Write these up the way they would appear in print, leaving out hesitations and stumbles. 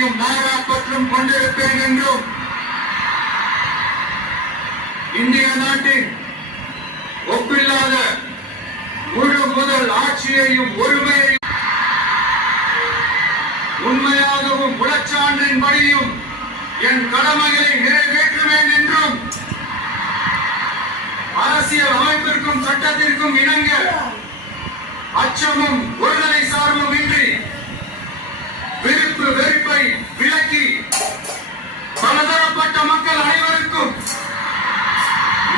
கொள்கையும் மாறாப்பற்றும் கொண்டிருப்பேன் என்றும் இந்திய நாட்டின் ஒப்பில்லாத முழு முதல் ஆட்சியையும் ஒருமையையும் உண்மையாகவும் உளச்சான்றின்படியும் என் கடமைகளை நிறைவேற்றுவேன் என்றும் அரசியல் அமைப்பிற்கும் சட்டத்திற்கும் இணங்க அச்சமும் ஒருதலை சார்பும் இன்றி விருப்பு வெறுப்பை விலக்கி பலதரப்பட்ட மக்கள் அனைவருக்கும்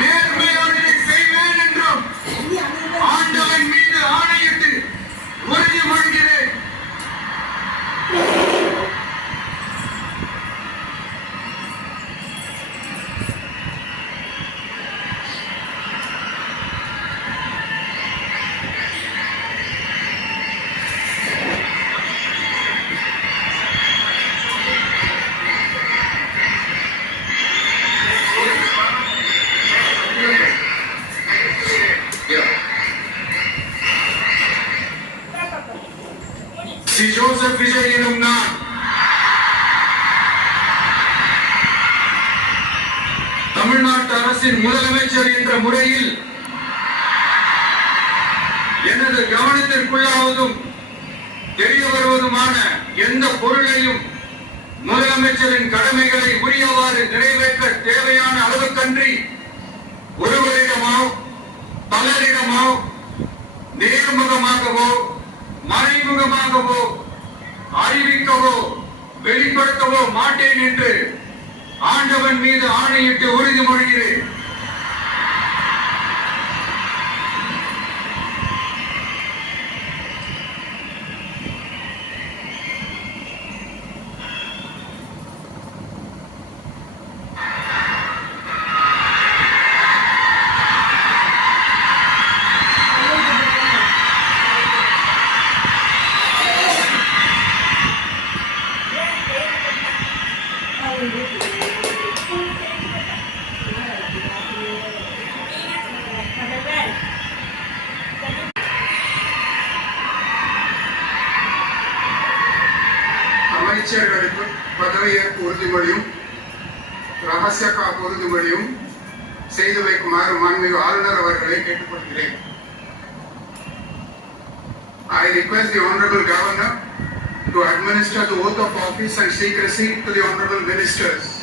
நேர்மையோடு செய்வேன் என்றும் ஆண்டவன் மீது ஆணையிட்டு உறுதிமொழிகிறேன். ஜோசப் விஜய் எனும் நான் தமிழ்நாட்டு அரசின் முதலமைச்சர் என்ற முறையில் எனது கவனத்திற்குள்ளாவதும் தெரிய வருவதுமான எந்த பொருளையும் முதலமைச்சரின் கடமைகளை உரியவாறு நிறைவேற்ற தேவையான அளவுக்கன்றி ஒருவரிடமோ பலரிடமோ நேர்முகமாகவோ மறைமுகமாகவோ அறிவிக்கவோ வெளிப்படுத்தவோ மாட்டேன் என்று ஆண்டவன் மீது ஆணையிட்டு உறுதிமொழிகிறேன். அமைச்சர்களுக்கு பதவியேற்பு உறுதிமொழியும் ரகசிய காப்பு உறுதிமொழியும் செய்து வைக்குமாறு மாண்புமிகு ஆளுநர் அவர்களை கேட்டுக்கொள்கிறேன். I request the Honorable Governor to administer the oath of office and secrecy to the Honorable Ministers.